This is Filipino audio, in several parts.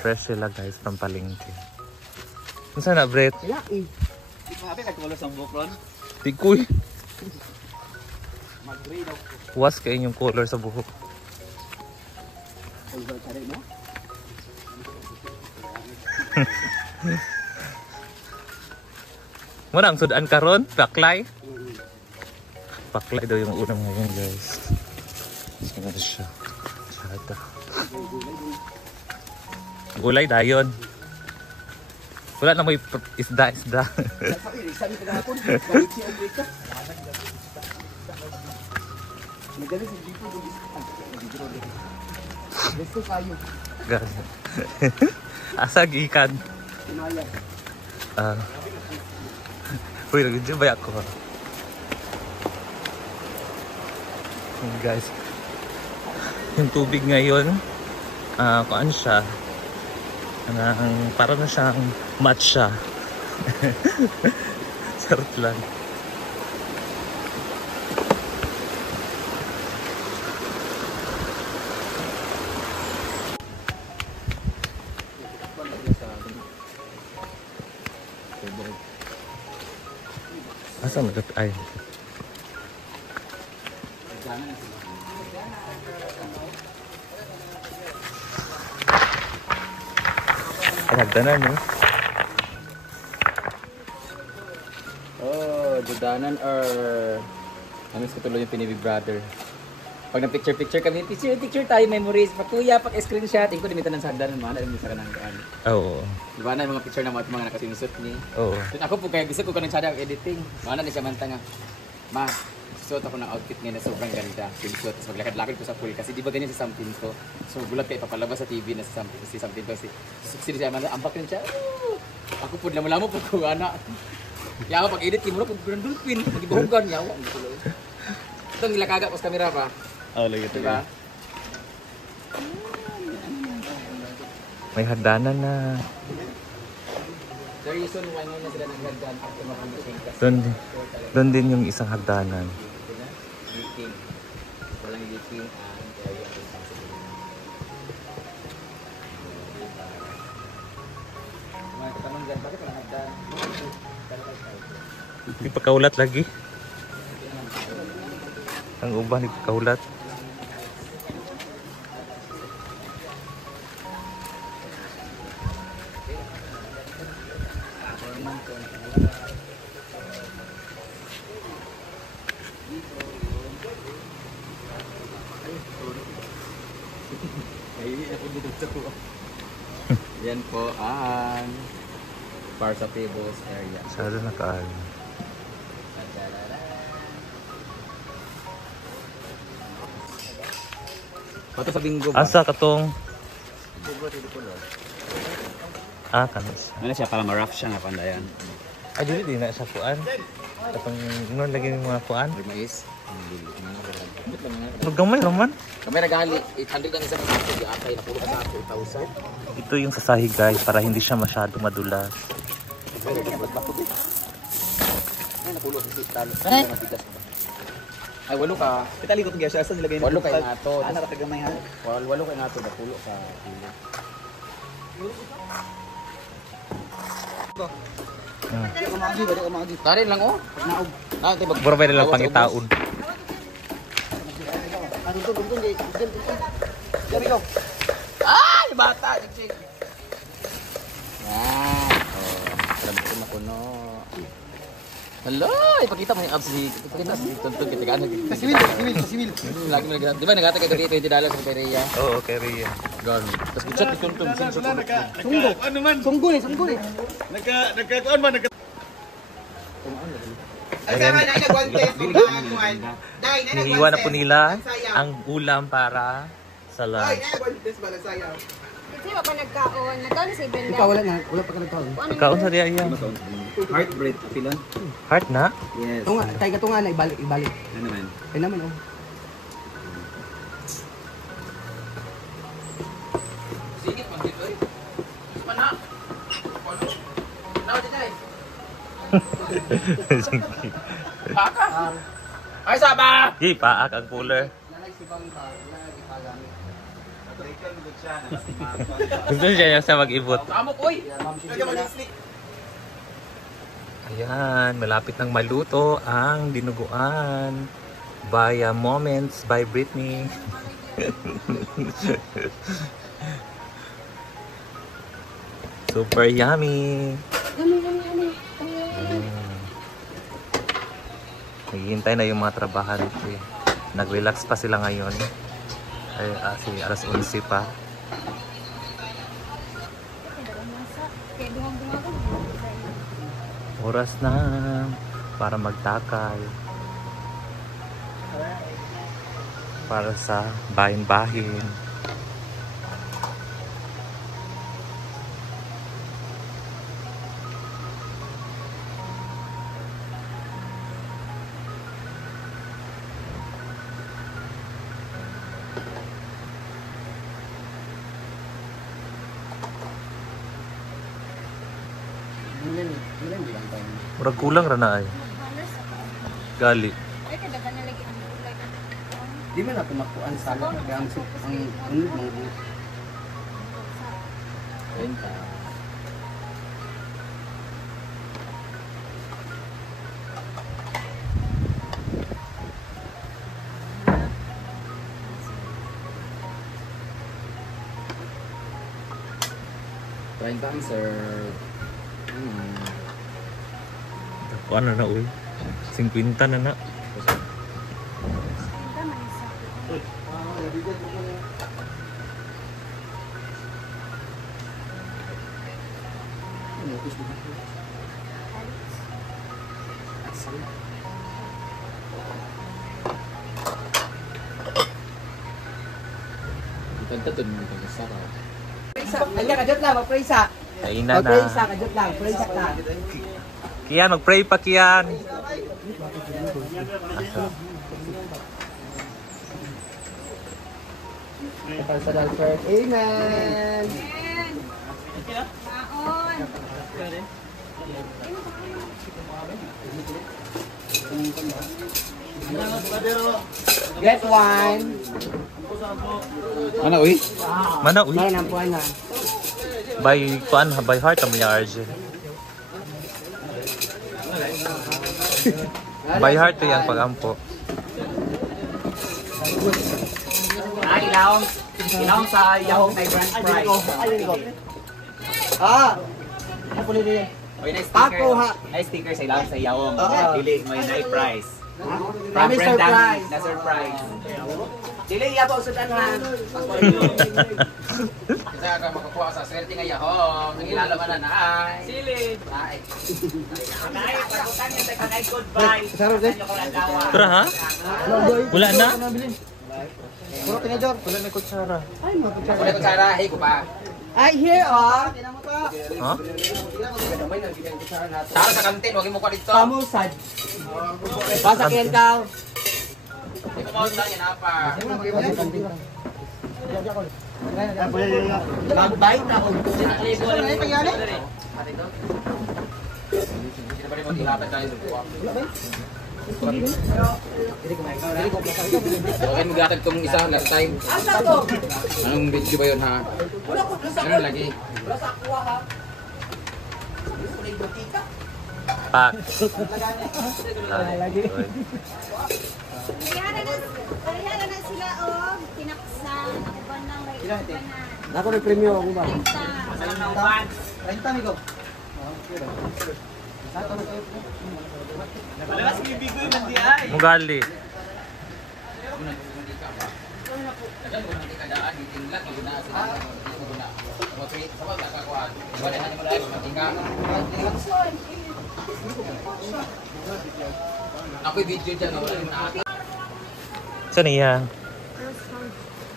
Fresh sila guys from palengke. Ano na, Brett? Wala eh. Sabi nagkulo sa buhok ron. Tikoy. Mag-gray daw. Was kayo yung color sa buhok. Muna ang sudan karon, baklay. Baklay daw yung unang ngayon guys. Sino siya? Sata. Gulay dayon. Wala na may isda. Sabi ka gahapon, balik siya ang break. Magaling si Dito. Gusto kayo. Asag ikan. Sinaya. Uy, nag-gym ba ako? Guys, yung tubig ngayon, kuan siya, para na siyang matcha. Sarap lang. Asa mo dito? Ay. Hagdanan no? Oh, dudanan or namiss ko tuloy yung Pinibig Brother. Pag na-picture kami, picture tayo, memories. Pag-kuya, pag-screenshot. Hindi ko dimitan ng sa hagdanan, mga namin sa kanang kaan. Oo. Diba na yung mga picture na mga nakasinusot ni. Oo. Ako po kaya gusto ko kanang sada editing. Mga na siya manta nga. Ma, suot ako ng outfit niya na sobrang ganda. Swimsuit. Tapos maglakad-lakad ko sa pool. Kasi di ba ganyan sa something ko. So gulat kayo papalabas sa TV na sa something ko. Si siya man, ambak rin siya. Ako po, lamang po ko, anak. Kaya ako pag-edit, kimura po, dolphin. Pag-ibahugan, yawa. Ito, nilakaga ko sa camera pa. Oh, lagi ito. Diba? May hagdanan na. The reason why ngayon na sila naghagdan after makamusing kasi Doon din yung isang hagdanan. leaking. Walang leaking and area responsibility. Mga katamang dyan, bakit walang hagdan? Hindi pa kaulat lagi. Ang uban hindi pa kaulat. Yan po ang Barca Tables area. Sada nakaan. Pato sa bingo ba? Asa katong? Kanis. Ano siya para ma-rough siya nga pandayan. Ay, dili na sa kuan. Katong inon lagi ng mga kuan. Mais. Gamay lang man. Kami nagali 800 ang isang kaso di atay na puro ka sa 2,000. Ito yung sasahi guys para hindi siya masyado madulas. Ay napulo sa talo. Ay walo ka. Pitali ko siya sa nilagay Walo kay nato. Ana ka gamay ha. Walo kay nato napulo ka kilo. Di ka maagi. Karin lang oh. Naog. Nato mag Puro ba nilang pangitaon? Sabi ko. Ay bata chick. Yan. Oh, sabi ko na kuno. Hello, ipakita mo yung abs si ipakita si tuntun kita kan. Pasimil. Lagi mo nag. Di ba nagata kay $20 sa Pereya? Oo, kay Rian. Gan. Tapos gichat ni tuntun sin Sunggo eh. Nagkakuan man Hinihiwa na po nila ang ulam para sa lunch. Kasi pa nagkaon, nagkaon si Brenda. Ikaw wala pa ka nagtaon. Kaon sa diya yan. Heartbreak pilan. Heart na? Yes. Tunga, tayo katunga na ibalik. Ano man? Ay naman oh. Sige pang dito eh. Mana? Ano dito eh? Baka. Ay saba. Gi paak ang cooler. Nagsibang pa, nagipagamit. Gusto niya sa mag-ibot. Kamok, uy! Ayan, malapit nang maluto ang dinuguan. Baya Moments by Britney. Super yummy. Naghihintay na yung mga trabahante. Nag-relax pa sila ngayon. Ay, alas 11 pa. Oras na para magtakal. Para sa bahin-bahin. Murag kulang ra na ay. Gali. Ay, kadagan na lagi ang ulay. Di ba na tumakuan sa alam ang unod mga Trying bang, sir. Ano na uy? 50 na na. Kanta to naman ito. Sarap. Kanya kajot lang, mag-praysa. Kain na na. Mag-praysa, kajot lang, praysa ka. Kian, mag-pray pa Kian. Para sa Dalford. Amen. Maon. Get one. Ano, uy? Mana uy? May nampuan na. By kuan ha, by heart ang niya RJ. By heart to yan pag-ampo. Ilawang sa Yahoo kay Brand Price. Ah. Ako ni din. Uy, na sticker. Ako ha. Ay, sticker sa ilawang sa Yahoo. Oo. Dili, may na price. Kami surprise. Na surprise. Dili yabo sa tanan. Kasi ka makakuha sa swerte nga Yahoo. Ang ilalaman na ay. Silid. Ay. Ay, pagutan niya sa kanay goodbye. Saro de. Tara ha? Wala na? Puro tinidor. Wala na kutsara. Ay, mga kutsara. Wala ko Sara, hey ko pa. Ay, here oh. Ha? Sara sa kantin, wag mo ko dito. Pamusad. Pasakyan ka. Hindi ko mawag lang yan apa. Mag-bite ako. Sino ba rin mag-ilapit tayo sa buwak? Okay, mag-atag kong isa last time. Anong video ba yun ha? Ano lagi? Pak. Kaya na sila, oh. Tinaksan. Ako ba nang may iba na. Ako na premyo ako ba? Renta. Renta amigo. Mugali. Ako'y video dyan, wala yung nakakita. Saan iya?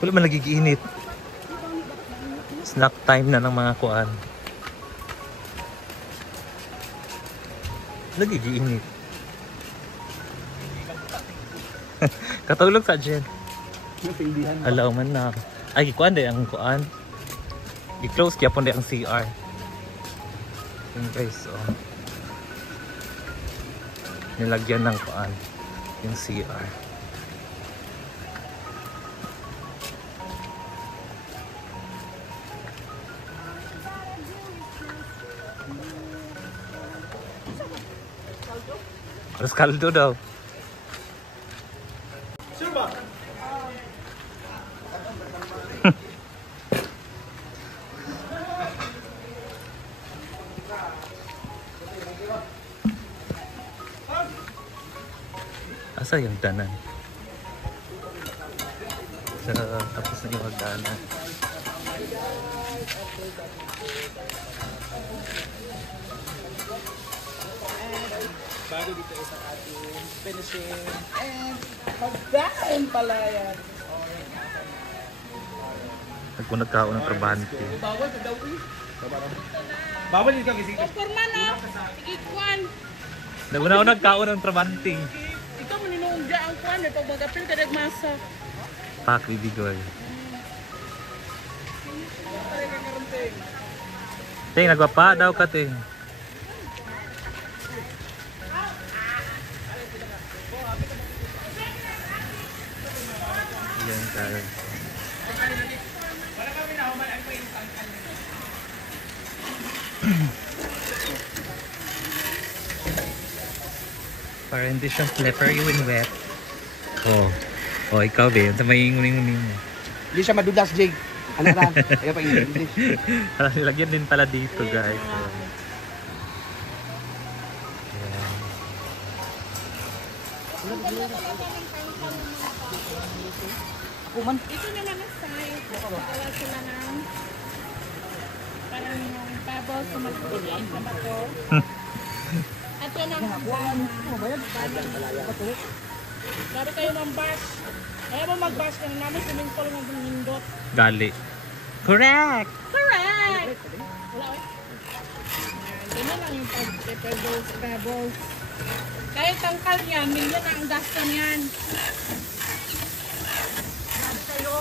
Wala man nagigiinit. Snack time na ng mga kuan. Nagigiinit. Katulog sa Jen. Alaw man na. Ay, kuan day ang kuan. I-close kaya pon day ang CR. Yung guys, oh. Nilagyan ng kuan. Yung CR. Mas kaldo daw. Sure ba? Asa yung danan? Sa tapos na yung hagdanan. Bago dito sa ating finishing and pagkain pala yan. Nagpo nagkaon ng trabante. Bawal ka daw eh. Bawal yung kagising. Kurma na. Sige, kwan. Naguna nagkaon ng trabante. Ikaw mo ninungga ang kwan eh. Pag mag-apil ka nagmasa. Pak, bibigol. Ting, nagwapa daw ka, ting. Yan tayo. Para hindi siyang slippery when wet. Oh. Oh, ikaw ba? Sa may nguning-nguning mo. Hindi siya madulas, Jake. Ano na? Kaya pa English. Nilagyan din pala dito, guys. Oh. Ayan. Kuman. Ito na lang ang size. Wala sila ng parang yung pebbles na magbigay sa bato. At yan ang Grabe kayo ng bash. Kaya mo mag-bash ka na namin swimming pool ng nindot. Gali. Correct! Correct! Wala o. Ganyan lang yung pebbles. Kahit tangkal yan, milyon ang gasto niyan. Grabe kayo.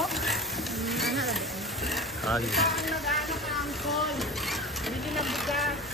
Ay. Ang nag-ano ka ang call. Bili na bugas.